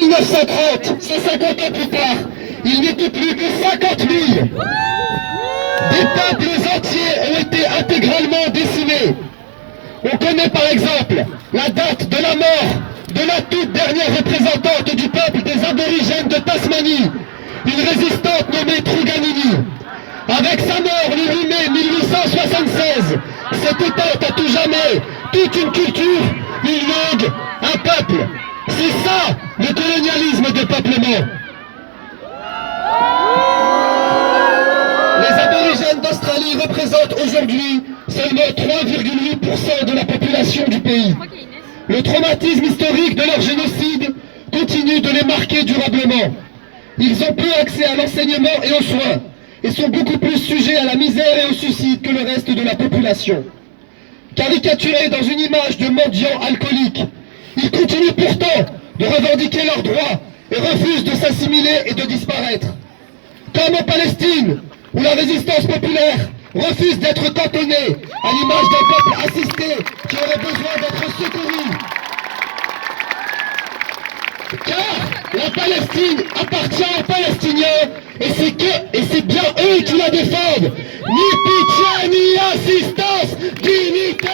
1930, 150 ans plus tard, il n'était plus que 50 000. Des peuples entiers ont été intégralement décimés. On connaît par exemple la date de la mort de la toute dernière représentante du peuple des aborigènes de Tasmanie, une résistante nommée Truganini. Avec sa mort le 8 mai 1876, s'est éteinte à tout jamais toute une culture, une langue, un peuple. C'est ça le colonialisme de peuplement. Les aborigènes d'Australie représentent aujourd'hui seulement 3,8% de la population du pays. Le traumatisme historique de leur génocide continue de les marquer durablement. Ils ont peu accès à l'enseignement et aux soins, et sont beaucoup plus sujets à la misère et au suicide que le reste de la population. Caricaturés dans une image de mendiants alcooliques, ils continuent pourtant de revendiquer leurs droits et refusent de s'assimiler et de disparaître. Comme en Palestine, où la résistance populaire refuse d'être cantonnée à l'image d'un peuple assisté qui aurait besoin d'être secouru. Car la Palestine appartient aux Palestiniens et c'est bien eux qui la défendent. Ni pitié ni assistance, dignité